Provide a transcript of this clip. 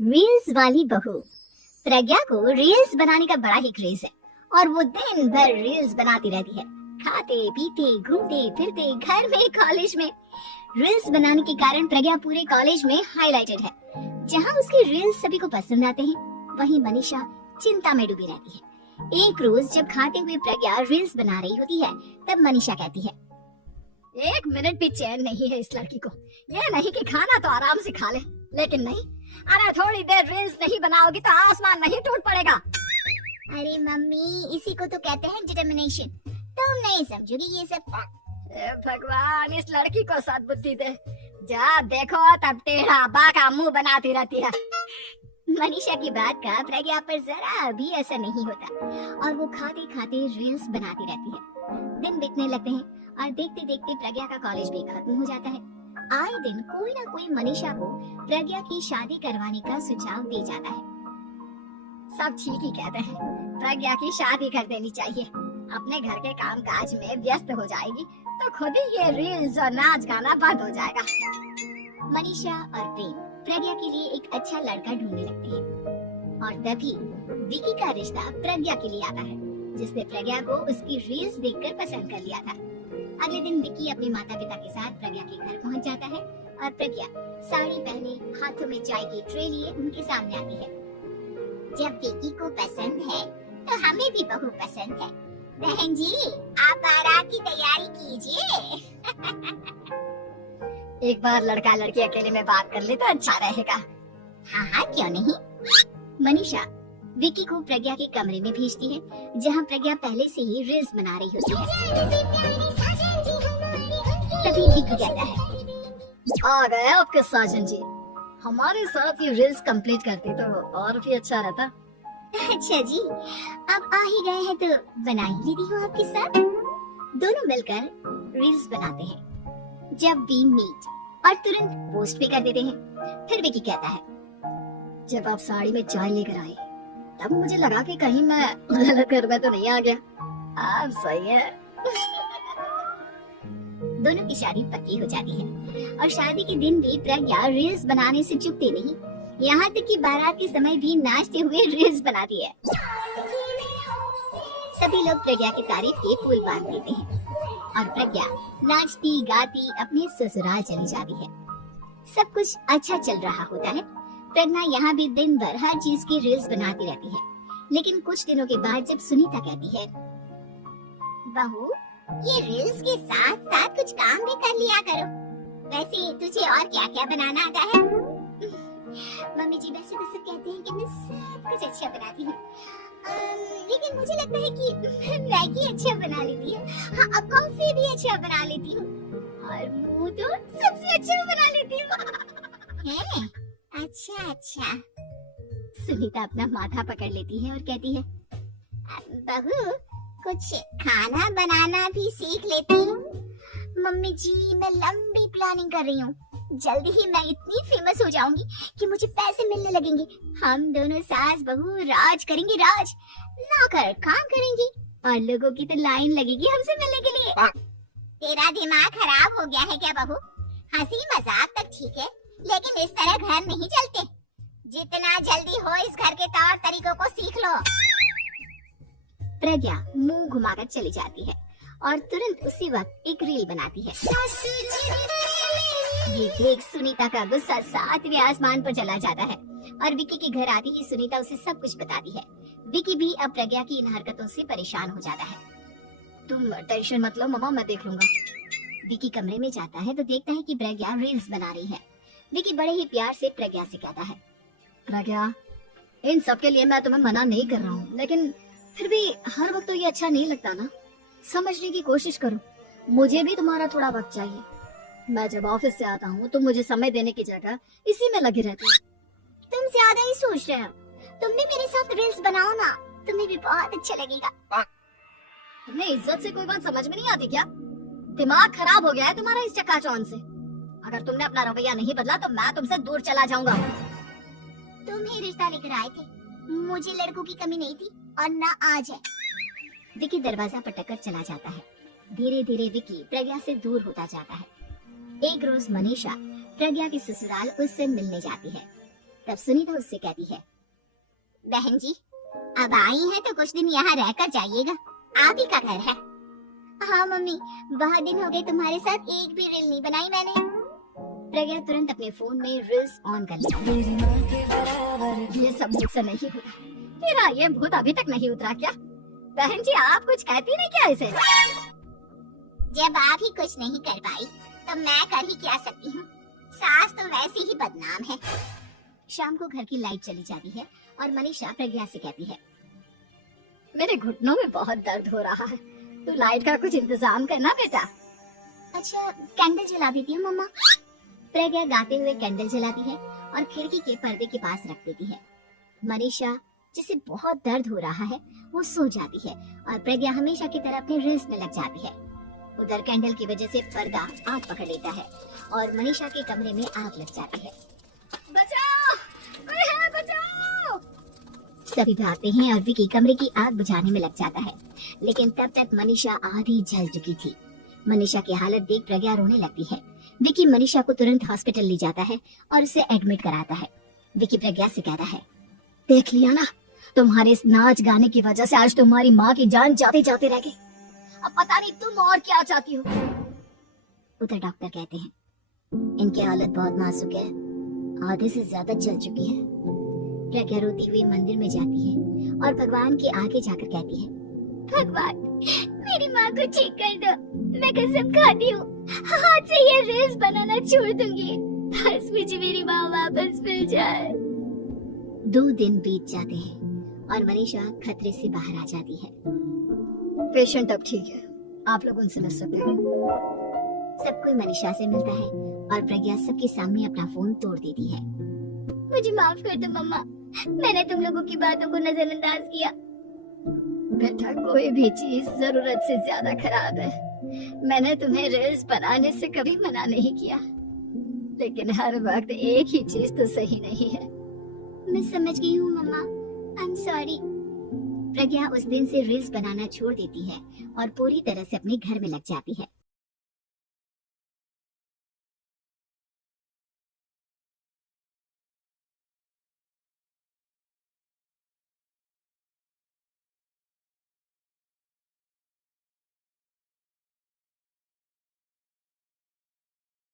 Reels वाली बहू। प्रज्ञा को रील्स बनाने का बड़ा ही क्रेज है और वो दिन भर रील्स बनाती रहती है। खाते पीते घूमते फिरते घर में कॉलेज में रील्स बनाने के कारण प्रज्ञा पूरे कॉलेज में हाईलाइटेड है। जहाँ उसकी रील्स सभी को पसंद आते हैं, वहीं मनीषा चिंता में डूबी रहती है। एक रोज जब खाते हुए प्रज्ञा रील्स बना रही होती है, तब मनीषा कहती है, एक मिनट भी चैन नहीं है इस लड़की को। यह नहीं कि खाना तो आराम से खा ले, लेकिन नहीं, अरे थोड़ी देर रील्स नहीं बनाओगी तो आसमान नहीं टूट पड़ेगा। अरे मम्मी, इसी को तो कहते हैं डिटर्मिनेशन। तुम नहीं समझोगी ये सब। भगवान, इस लड़की को सद्बुद्धि दे। जा देखो तब टेढ़ा बाका मुंह बनाती रहती है। मनीषा की बात का प्रज्ञा पर जरा भी असर नहीं होता और वो खाते खाते रील्स बनाती रहती है। दिन बीतने लगते हैं और देखते देखते प्रज्ञा का कॉलेज भी खत्म हो जाता है। आए दिन कोई ना कोई मनीषा को प्रज्ञा की शादी करवाने का सुझाव दे जाता है। सब ठीक ही कहते हैं, प्रज्ञा की शादी कर देनी चाहिए। अपने घर के काम काज में व्यस्त हो जाएगी तो खुद ही ये रील्स और नाच गाना बंद हो जाएगा। मनीषा और प्रेम प्रज्ञा के लिए एक अच्छा लड़का ढूंढने लगते हैं और तभी विकी का रिश्ता प्रज्ञा के लिए आता है, जिसने प्रज्ञा को उसकी रील्स देखकर पसंद कर लिया था। अगले दिन विकी अपने माता पिता के साथ प्रज्ञा के घर पहुंच जाता है और प्रज्ञा साड़ी पहने हाथों में चाय की ट्रे लिए उनके सामने आती है। जब विकी को पसंद है तो हमें भी बहू पसंद है। बहन जी, आप बारात की तैयारी कीजिए। एक बार लड़का लड़की अकेले में बात कर ले तो अच्छा रहेगा। हाँ हाँ, क्यों नहीं। मनीषा विकी को प्रज्ञा के कमरे में भेजती है, जहाँ प्रज्ञा पहले से ही रील्स बना रही होती है। तभी विकी कहता है, आ गए आपके साजन जी। हमारे साथ ये रील्स कंप्लीट करती तो और भी अच्छा रहता। अच्छा जी, अब आ ही गए हैं तो बना ही लेती हूँ आपके साथ। दोनों मिलकर रील्स बनाते हैं। जब वी मीट और तुरंत पोस्ट भी कर देते हैं। फिर विकी कहता है, जब आप साड़ी में चाय लेकर आए तब मुझे लगा कि कहीं मैं गलत घर में तो नहीं आ गया। आप सही है। दोनों की शादी पक्की हो जाती है और शादी के दिन भी प्रज्ञा रील्स बनाने से चूकती नहीं। यहाँ तक कि बारात के समय भी नाचते हुए रील्स बनाती है। सभी लोग प्रज्ञा की तारीफ के पुल बांध देते हैं और प्रज्ञा नाचती गाती अपने ससुराल चली जाती है। सब कुछ अच्छा चल रहा होता है। प्रज्ञा यहाँ भी दिन भर हर चीज की रील्स बनाती रहती है। लेकिन कुछ दिनों के बाद जब सुनीता कहती है, बहू, ये रील्स के साथ साथ कुछ काम भी कर लिया करो। वैसे तुझे और क्या क्या बनाना आता है? मम्मी जी, वैसे तो सब कहते हैं कि मैं सब कुछ अच्छा बनाती हूँ, लेकिन मुझे लगता है कि मैगी अच्छा बना लेती हूँ। हाँ, कॉफी भी अच्छा बना लेती हूँ और मुंह तो सबसे अच्छा बना लेती हूँ। है? अच्छा अच्छा। सुनीता अपना माथा पकड़ लेती है और कहती है, बहू, कुछ खाना बनाना भी सीख लेती हूँ। मम्मी जी, मैं लंबी प्लानिंग कर रही हूँ। जल्दी ही मैं इतनी फेमस हो जाऊंगी कि मुझे पैसे मिलने लगेंगे। हम दोनों सास बहू राज करेंगे, राज। नौकर काम करेंगी और लोगों की तो लाइन लगेगी हमसे मिलने के लिए। तेरा दिमाग खराब हो गया है क्या बहू? हंसी मजाक तक ठीक है, लेकिन इस तरह घर नहीं चलते। जितना जल्दी हो इस घर के तौर तरीकों को सीख लो। प्रज्ञा मुंह घुमाकर चली जाती है और तुरंत उसी वक्त एक रील बनाती है। ये देख सुनीता का गुस्सा 7वें आसमान पर चला जाता है और विकी के घर आती ही सुनीता उसे सब कुछ बताती है। विकी भी अब प्रज्ञा की इन हरकतों से परेशान हो जाता है। तुम टेंशन मत लो मम्मा, मैं देख लूंगा। विकी कमरे में जाता है तो देखता है कि प्रज्ञा रील्स बना रही है। विकी बड़े ही प्यार से प्रज्ञा से कहता है, प्रज्ञा, इन सब के लिए मैं तुम्हें मना नहीं कर रहा हूँ, लेकिन फिर भी हर वक्त तो ये अच्छा नहीं लगता ना। समझने की कोशिश करो, मुझे भी तुम्हारा थोड़ा वक्त चाहिए। मैं जब ऑफिस से आता हूँ तो मुझे समय देने की जगह इसी में लगे रहते हैं। तुम ज्यादा ही सोच रहे हो। तुम भी मेरे साथ रील्स बनाओ ना, तुम्हें भी बहुत अच्छा लगेगा। तुम्हें इज्जत से कोई बात समझ में नहीं आती क्या? दिमाग खराब हो गया है तुम्हारा इस चकाचौंध से। अगर तुमने अपना रवैया नहीं बदला तो मैं तुमसे दूर चला जाऊंगा। तुम ही रिश्ता लेकर आए थे, मुझे लड़कों की कमी नहीं थी और ना आज है। विकी दरवाजा पटक कर चला जाता है। धीरे धीरे विकी प्रज्ञा से दूर होता जाता है। एक रोज मनीषा प्रज्ञा के ससुराल उससे मिलने जाती है। तब सुनीता उससे कहती है, बहन जी अब आई हैं तो कुछ दिन यहाँ रहकर जाइएगा, आप ही का घर है। हाँ मम्मी, बहुत दिन हो गए तुम्हारे साथ एक भी रील नहीं बनाई मैंने। प्रज्ञा तुरंत अपने फोन में रील्स ऑन कर लेती है। ये सब मुझसे नहीं होता, तेरा ये भूत अभी तक नहीं उतरा क्या? बहन जी आप कुछ कहती नहीं क्या इसे? जब आप ही कुछ नहीं कर पाई तो मैं कर ही क्या सकती हूँ, सास तो वैसी ही बदनाम है। शाम को घर की लाइट चली जाती है और मनीषा प्रज्ञा से कहती है, मेरे घुटनों में बहुत दर्द हो रहा है, तू लाइट का कुछ इंतजाम करना बेटा। अच्छा कैंडल जला देती हूँ मम्मा। प्रज्ञा गाते हुए कैंडल जलाती है और खिड़की के पर्दे के पास रख देती है। मनीषा जिसे बहुत दर्द हो रहा है वो सो जाती है और प्रज्ञा हमेशा की तरह अपने रील्स में लग जाती है। उधर कैंडल की वजह से पर्दा आग पकड़ लेता है और मनीषा के कमरे में आग लग जाती है। बचाओ, कोई है, बचाओ! सभी भागते हैं और विकी कमरे की आग बुझाने में लग जाता है, लेकिन तब तक मनीषा आधी जल चुकी थी। मनीषा की हालत देख प्रज्ञा रोने लगती है। विकी मनीषा को तुरंत हॉस्पिटल ले जाता है और उसे एडमिट कराता है। विकी प्रज्ञा से कहता है, देख लिया ना, तुम्हारे इस नाच गाने की वजह से आज तुम्हारी माँ की जान जाते जाते रह गई। अब पता नहीं तुम और क्या चाहती हो। उधर डॉक्टर कहते हैं, इनकी हालत बहुत नाजुक है, आधे से ज्यादा जल चुकी है। प्रज्ञा रोती हुई मंदिर में जाती है और भगवान के आगे जाकर कहती है, भगवान मेरी माँ को ठीक कर दो, मैं कसम खाती हूँ हाथ से ये रील्स बनाना छोड़ दूंगी, बस मुझे मेरी माँ वापस मिल जाए। 2 दिन बीत जाते हैं और मनीषा खतरे से बाहर आ जाती है। पेशेंट अब ठीक है, आप लोग उनसे मिल सकते हैं। सब कोई मनीषा से मिलता है और प्रज्ञा सबके सामने अपना फोन तोड़ देती है। मुझे माफ कर दो मम्मा, मैंने तुम लोगों की बातों को नजरअंदाज किया। बेटा कोई भी चीज जरूरत से ज्यादा खराब है, मैंने तुम्हें रील्स बनाने से कभी मना नहीं किया, लेकिन हर वक्त एक ही चीज तो सही नहीं है। मैं समझ गई हूँ मम्मा, आई एम सॉरी। प्रज्ञा उस दिन से रील्स बनाना छोड़ देती है और पूरी तरह से अपने घर में लग जाती है।